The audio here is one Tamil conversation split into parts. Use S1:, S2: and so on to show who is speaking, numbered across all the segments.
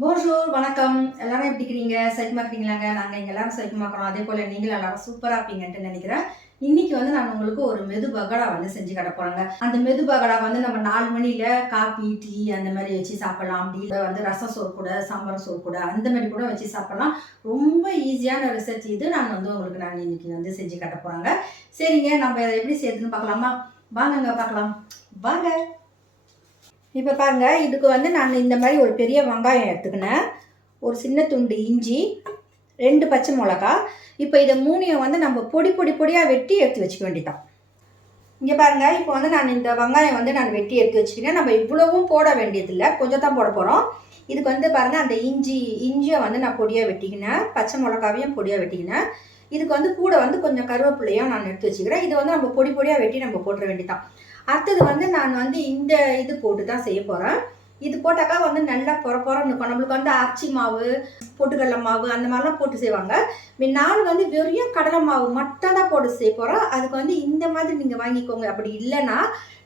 S1: போன்ஜூர் வணக்கம். எல்லாரும் எப்படி இருக்கிறீங்க சைக்கமாக இருக்கிறீங்களாங்க நாங்கள் இங்கே எல்லாரும் சைக்கிமா இருக்கிறோம். அதே போல் நீங்களும் எல்லாரும் சூப்பராக இருப்பீங்கன்ட்டு நினைக்கிறேன். இன்னைக்கு வந்து நான் உங்களுக்கு ஒரு மெது பகடா வந்து செஞ்சு கட்ட போகிறாங்க அந்த மெது பகடா வந்து நம்ம நாலு மணியில் காப்பி டீ அந்த மாதிரி வச்சு சாப்பிடலாம். அப்படி இல்லை வந்து ரசம் சோறு கூட சாம்பார் சோறு கூட அந்த மாதிரி கூட வச்சு சாப்பிடலாம். ரொம்ப ஈஸியான ரிசர்ச் இது. நான் வந்து உங்களுக்கு நான் இன்னைக்கு வந்து செஞ்சு கட்ட போகிறாங்க சரிங்க நம்ம இதை எப்படி செய்யறதுன்னு பார்க்கலாமா? வாங்கங்க பார்க்கலாம். வாங்க. இப்போ பாருங்கள் இதுக்கு வந்து நான் இந்த மாதிரி ஒரு பெரிய வெங்காயம் எடுத்துக்கினேன். ஒரு சின்ன துண்டு இஞ்சி ரெண்டு பச்சை மிளகா. இப்போ இதை மூணையும் வந்து நம்ம பொடி பொடி பொடியாக வெட்டி எடுத்து வச்சுக்க வேண்டியதான் இங்கே பாருங்கள் இப்போ வந்து நான் இந்த வெங்காயம் வந்து நான் வெட்டி எடுத்து வச்சுக்கிறேன் நம்ம இவ்வளவும் போட வேண்டியதில்லை. கொஞ்சம் தான் போட போகிறோம் இதுக்கு வந்து பாருங்கள் அந்த இஞ்சி இஞ்சியை வந்து நான் பொடியாக வெட்டிக்கினேன். பச்சை மிளகாவையும் பொடியாக வெட்டிக்கினேன். இதுக்கு வந்து கூட வந்து கொஞ்சம் கருவேப்பிலையும் நான் எடுத்து வச்சுக்கிறேன். இது வந்து நம்ம பொடி பொடியாக வெட்டி நம்ம போட்டுற வேண்டியதான் அடுத்தது வந்து நான் வந்து இந்த இது போட்டு தான் செய்ய போகிறேன் இது போட்டாக்கா வந்து நல்லா பொற பொறன்னு இருக்கும். நம்மளுக்கு வந்து அரிசி மாவு பொட்டுக்கடலை மாவு அந்த மாதிரிலாம் போட்டு செய்வாங்க. நான் வந்து வெறும் கடலை மாவு மட்டும் தான் போட்டு செய்ய போகிறோம் அதுக்கு வந்து இந்த மாதிரி நீங்கள் வாங்கிக்கோங்க. அப்படி இல்லைன்னா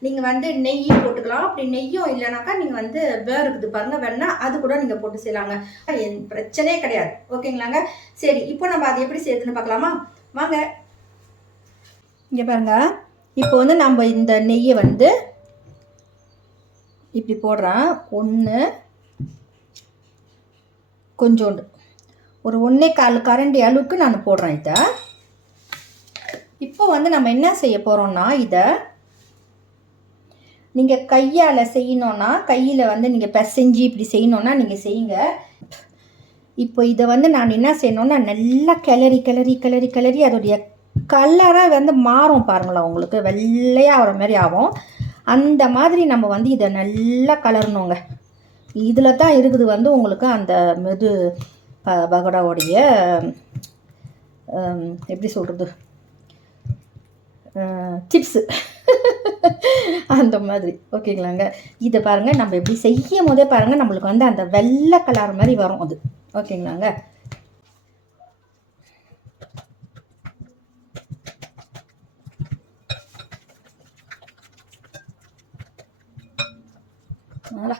S1: நீங்கள் வந்து நெய்யும் போட்டுக்கலாம். அப்படி நெய்யும் இல்லைனாக்கா நீங்கள் வந்து வேறு இருக்குது பாருங்க வேணா அது கூட நீங்கள் போட்டு செய்யலாங்க. என் பிரச்சனையே கிடையாது. ஓகேங்களாங்க? சரி இப்போ நம்ம அதை எப்படி செய்யறதுன்னு பார்க்கலாமா? வாங்க. இங்கே பாருங்கள் இப்போ வந்து நம்ம இந்த நெய்யை வந்து இப்படி போடுறேன். ஒன்று கொஞ்சோண்டு. ஒரு ஒன்றே கால் கரண்டி அளவுக்கு நான் போடுறேன் இதை. இப்போ வந்து நம்ம என்ன செய்ய போகிறோம்னா இதை நீங்கள் கையால் செய்யணுன்னா கையில் வந்து நீங்கள் பிசைஞ்சு இப்படி செய்யணுன்னா நீங்கள் செய்யுங்க. இப்போ இதை வந்து நான் என்ன செய்யணும்னா நல்லா கிளறி கிளறி கிளறி கிளறி அதோடைய கலராக வந்து மாறும் பாருங்களேன் உங்களுக்கு. வெள்ளையாக ஆகிற மாதிரி ஆகும். அந்த மாதிரி நம்ம வந்து இதை நல்லா கலரணுங்க. இதில் தான் இருக்குது வந்து உங்களுக்கு அந்த மெது ப பகடாவுடைய எப்படி சொல்கிறது சிப்ஸு அந்த மாதிரி. ஓகேங்களாங்க? இதை பாருங்கள் நம்ம எப்படி செய்யும் போதே பாருங்கள் நம்மளுக்கு வந்து அந்த வெள்ளை கலர் மாதிரி வரும் அது. ஓகேங்களாங்க? நல்லா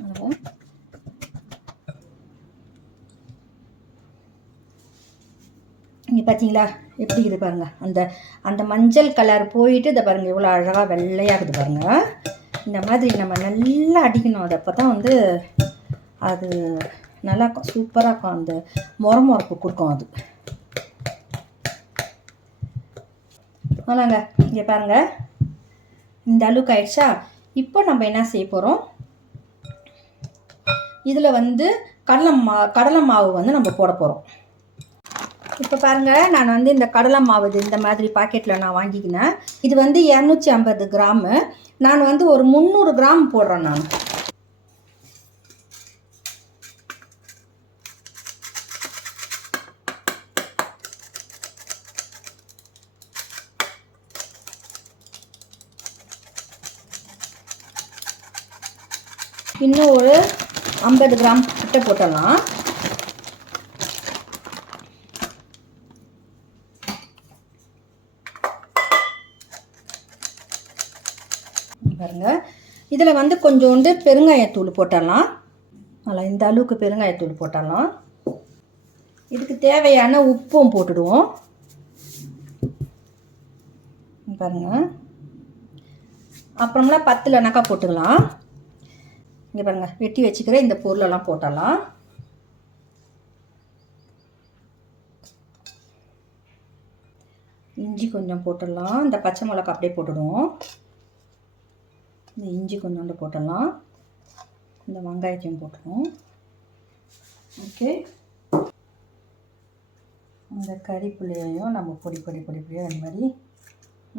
S1: நல்லா. இங்கே பார்த்தீங்களா எப்படி இது பாருங்க. அந்த அந்த மஞ்சள் கலர் போயிட்டு இதை பாருங்க இவ்வளோ அழகாக வெள்ளையாகுது பாருங்க. இந்த மாதிரி நம்ம நல்லா அடிக்கணும். அது அப்போ தான் வந்து அது நல்லா சூப்பராக இருக்கும் அந்த முற முறப்பு கொடுக்கும் அது. ஆனாங்க இங்கே பாருங்க. இந்த அளவுக்கு ஆயிடுச்சா? இப்போ நம்ம என்ன செய்ய போகிறோம் இதில் வந்து கடலை மா கடலை மாவு வந்து நம்ம போட போகிறோம் இப்போ பாருங்கள் நான் வந்து இந்த கடலை மாவு இது இந்த மாதிரி பாக்கெட்டில் நான் வாங்கிக்கினேன். இது வந்து இரநூத்தி ஐம்பது கிராமு. நான் வந்து ஒரு முந்நூறு கிராம் போடுறேன் நான் இன்னும் ஒரு ஐம்பது கிராம் கிட்ட போட்டலாம். பாருங்க. இதில் வந்து கொஞ்சோண்டு பெருங்காயத்தூள் போட்டலாம். நல்லா இந்த அளவுக்கு பெருங்காயத்தூள் போட்டலாம். இதுக்கு தேவையான உப்பும் போட்டுடுவோம். பாருங்க. அப்புறம்லாம் பத்துலனாக்கா போட்டுக்கலாம். இங்கே பாருங்க வெட்டி வச்சுக்கிற இந்த பொருளெல்லாம் போட்டலாம். இஞ்சி கொஞ்சம் போட்டுடலாம். இந்த பச்சை மிளகா அப்படியே போட்டுடுவோம். இந்த இஞ்சி கொஞ்சோண்டு போட்டுடலாம். இந்த வெங்காயத்தையும் போட்டுருவோம் ஓகே. இந்த கறிப்புள்ளையையும் நம்ம பொடி பொடி பொடி பொடியாக அந்த மாதிரி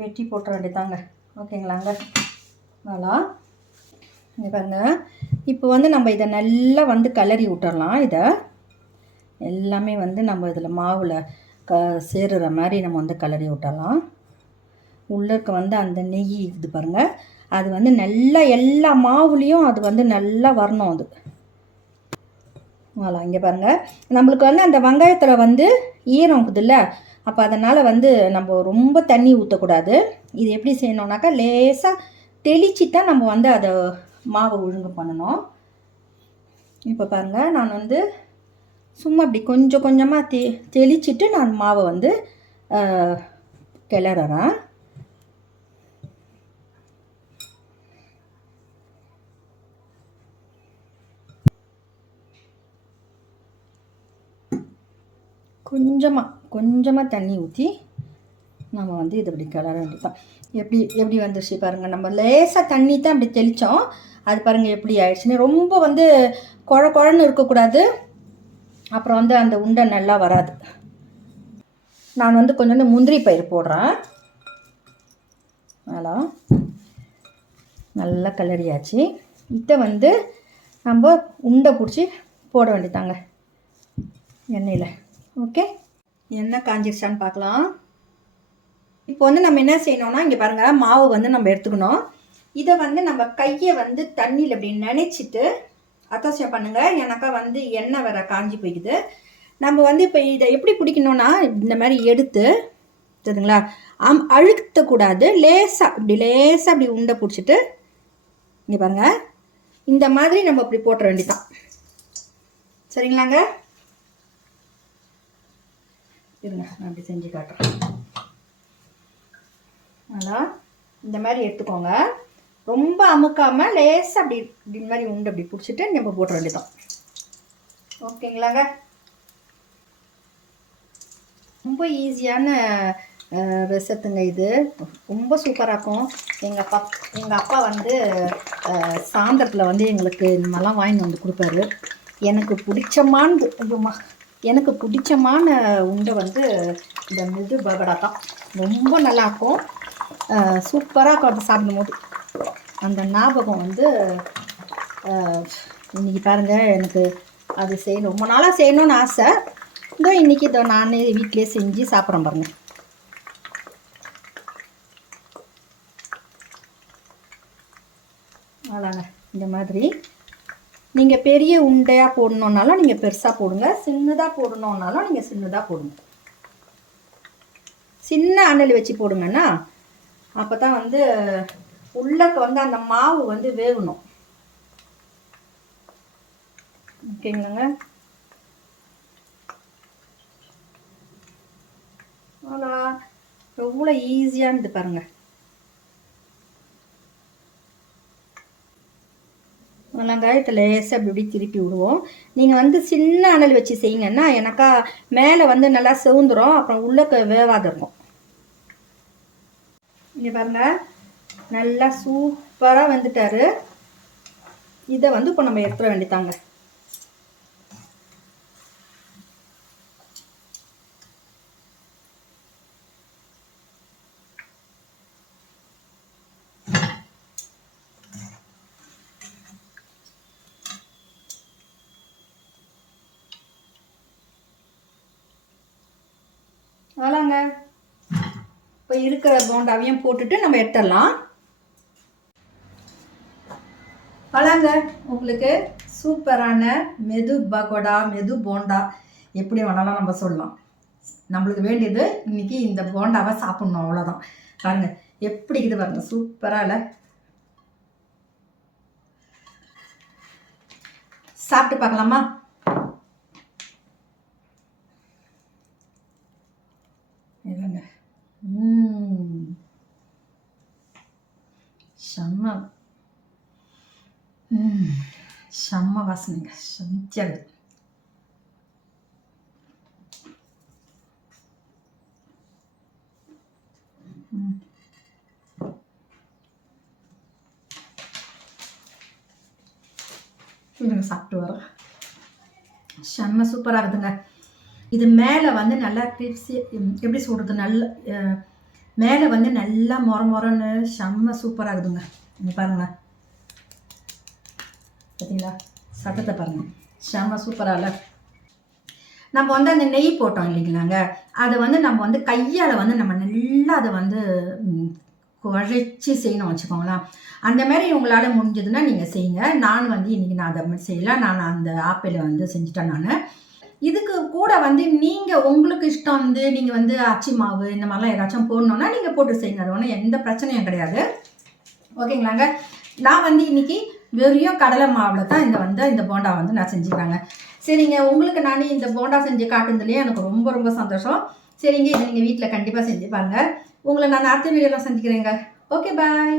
S1: வெட்டி போட்டுற வேண்டியதாங்க ஓகேங்களாங்க? நல்லா. இங்கே பாருங்க இப்போ வந்து நம்ம இதை நல்லா வந்து கிளறி விட்டுறலாம். இதை எல்லாமே வந்து நம்ம இதில் மாவில் க சேருற மாதிரி நம்ம வந்து கிளறி விட்டுறலாம். உள்ளக்க வந்து அந்த நெய் இது பாருங்கள் அது வந்து நல்லா எல்லா மாவுலேயும் அது வந்து நல்லா வரணும் அது. வாழா இங்கே பாருங்கள் நம்மளுக்கு வந்து அந்த வெங்காயத்தில் வந்து ஈரம் இருக்குதுல்ல அப்போ அதனால் வந்து நம்ம ரொம்ப தண்ணி ஊற்றக்கூடாது இது எப்படி செய்யணுன்னாக்கா லேசாக தெளிச்சிட்டா நம்ம வந்து அதை மாவை ஒழுங்கு பண்ணணும். இப்போ பாருங்கள் நான் வந்து சும்மா அப்படி கொஞ்சம் கொஞ்சமாக தெ தெளிச்சிட்டு நான் மாவை வந்து ஆஹ், கிளறறேன். கொஞ்சமாக கொஞ்சமாக தண்ணி ஊற்றி நம்ம வந்து இது இப்படி கிளற வேண்டியதான் எப்படி எப்படி வந்துருச்சு பாருங்கள் நம்ம லேசாக தண்ணி தான் அப்படி தெளித்தோம் அது பாருங்கள் எப்படி ஆயிடுச்சுன்னு. ரொம்ப வந்து குழ குழன்னு இருக்கக்கூடாது. அப்புறம் வந்து அந்த உண்டை நல்லா வராது. நான் வந்து கொஞ்சோண்டு முந்திரி பயிர் போடுறேன். நல்லா நல்லா கலரியாச்சு இதை வந்து நம்ம உண்டை பிடிச்சி போட வேண்டியதாங்க எண்ணெயில். ஓகே? எண்ணெய் காஞ்சிருச்சான்னு பார்க்கலாம். இப்போ வந்து நம்ம என்ன செய்யணும்னா இங்கே பாருங்கள் மாவு வந்து நம்ம எடுத்துக்கணும். இதை வந்து நம்ம கையை வந்து தண்ணியில் அப்படி நினச்சிட்டு அத்தாசியம் பண்ணுங்கள் எனக்கா வந்து எண்ணெய் வர காஞ்சி போய்க்குது. நம்ம வந்து இப்போ இதை எப்படி பிடிக்கணும்னா இந்த மாதிரி எடுத்து தெரியுதுங்களா அம் அழுத்தக்கூடாது லேசாக இப்படி லேசாக அப்படி உண்டை பிடிச்சிட்டு இங்கே பாருங்கள் இந்த மாதிரி நம்ம இப்படி போட்டுற வேண்டிதான் சரிங்களாங்க? இருங்க நான் அப்படி செஞ்சு காட்டுறேன். அதான் இந்த மாதிரி எடுத்துக்கோங்க. ரொம்ப அமுக்காமல் லேசாக அப்படி இப்படி மாதிரி உண்டு அப்படி பிடிச்சிட்டு நம்ம போட்டுற வேண்டியதான் ஓகேங்களாங்க? ரொம்ப ஈஸியான ரெசத்துங்க இது. ரொம்ப சூப்பராக இருக்கும். எங்கள் அப்பா எங்கள் அப்பா வந்து சாயந்தரத்தில் வந்து எங்களுக்கு இந்த மாதிரிலாம் வாங்கி வந்து கொடுப்பாரு. எனக்கு பிடிச்சமானது ஐயோம்மா. எனக்கு பிடிச்சமான உண்டை வந்து இந்த மிது பகடா தான் ரொம்ப நல்லாயிருக்கும் சூப்பராக இருக்கும். அதை சாப்பிடும்போது. அந்த ஞாபகம் வந்து இன்றைக்கி இன்னைக்கு பாருங்கள் எனக்கு அது செய்யணும் ரொம்ப நாளாக செய்யணும்னு ஆசை. இதோ இன்னைக்கு இதோ நானே வீட்டிலே செஞ்சு சாப்பிட்றேன் பாருங்கள் அவ்வளோங்க இந்த மாதிரி. நீங்கள் பெரிய உண்டையாக போடணுன்னாலும் நீங்கள் பெருசாக போடுங்க. சின்னதாக போடணுன்னாலும் நீங்கள் சின்னதாக போடுங்க. சின்ன அண்ணல் வச்சு போடுங்கன்னா அப்போ தான் வந்து உள்ளக்க வந்து அந்த மாவு வந்து வேகணும். ஓகேங்களாங்க? அவ்வளோ எவ்வளோ ஈஸியானது பாருங்க. வெங்காயத்தை லேசாக அப்படி இப்படி திருப்பி விடுவோம். நீங்கள் வந்து சின்ன அனல் வச்சு செய்யுங்கன்னா எனக்கா மேலே வந்து நல்லா செவுந்துடும் அப்புறம் உள்ளக்க வேவாத இருக்கும். இங்கே பாருங்கள் நல்லா சூப்பராக வந்துட்டாரு. இதை வந்து இப்போ நம்ம எடுத்துட வேண்டித்தாங்க அவ்வளோங்க. இப்போ இருக்கிற போண்டாவையும் போட்டுட்டு நம்ம எடுத்துடலாம். பழங்க உங்களுக்கு சூப்பரான மெது பகோடா மெது போண்டா எப்படி வேணாலும் நம்ம சொல்லலாம். நம்மளுக்கு வேண்டியது இன்னைக்கு இந்த போண்டாவை சாப்பிட்ணும் அவ்வளோதான் பாருங்க எப்படி இது பாருங்க சூப்பராக இல்லை? சாப்பிட்டு பார்க்கலாமா? இவங்க செம்ம செம்ம வாசனைங்க செம்மையாக இருங்க சாப்பிட்டு வரோம். செம்ம சூப்பராக இருக்குதுங்க. இது மேலே வந்து நல்லா கிரிப்ஸி எப்படி சொல்கிறது நல்ல மேலே வந்து நல்லா மொர மொரன்னு செம்ம சூப்பராக இருக்குதுங்க. இங்கே பாருங்க பார்த்தீங்களா சட்டத்தை பாருங்கள் செம சூப்பராக இல்லை? நம்ம வந்து அந்த நெய் போட்டோம் இல்லைங்களாங்க. அதை வந்து நம்ம வந்து கையால் வந்து நம்ம நல்லா அதை வந்து குழைச்சி செய்யணும் வச்சுக்கோங்களேன். அந்த மாதிரி உங்களால் முடிஞ்சதுன்னா நீங்கள் செய்யுங்க. நான் வந்து இன்றைக்கி நான் அதை மாதிரி செய்யலாம் நான் அந்த ஆப்பிள் வந்து செஞ்சுட்டேன் நான். இதுக்கு கூட வந்து நீங்கள் உங்களுக்கு இஷ்டம் வந்து நீங்கள் வந்து அச்சி மாவு இந்த மாதிரிலாம் ஏதாச்சும் போடணுன்னா நீங்கள் போட்டு செய்யுங்க. அது ஒன்றும் எந்த பிரச்சனையும் கிடையாது. ஓகேங்களாங்க? நான் வந்து இன்னைக்கு வெறியும் கடலை மாவில் தான் இந்த வந்து இந்த போண்டா வந்து நான் செஞ்சுக்கிறாங்க. சரிங்க உங்களுக்கு நான் இந்த போண்டா செஞ்சு காட்டுனதுலேயே எனக்கு ரொம்ப ரொம்ப சந்தோஷம். சரிங்க இதை நீங்கள் வீட்டில் கண்டிப்பாக செஞ்சு பாருங்கள் உங்களை நான் அடுத்த வீடியோவில் சந்திக்கிறேங்க. Okay bye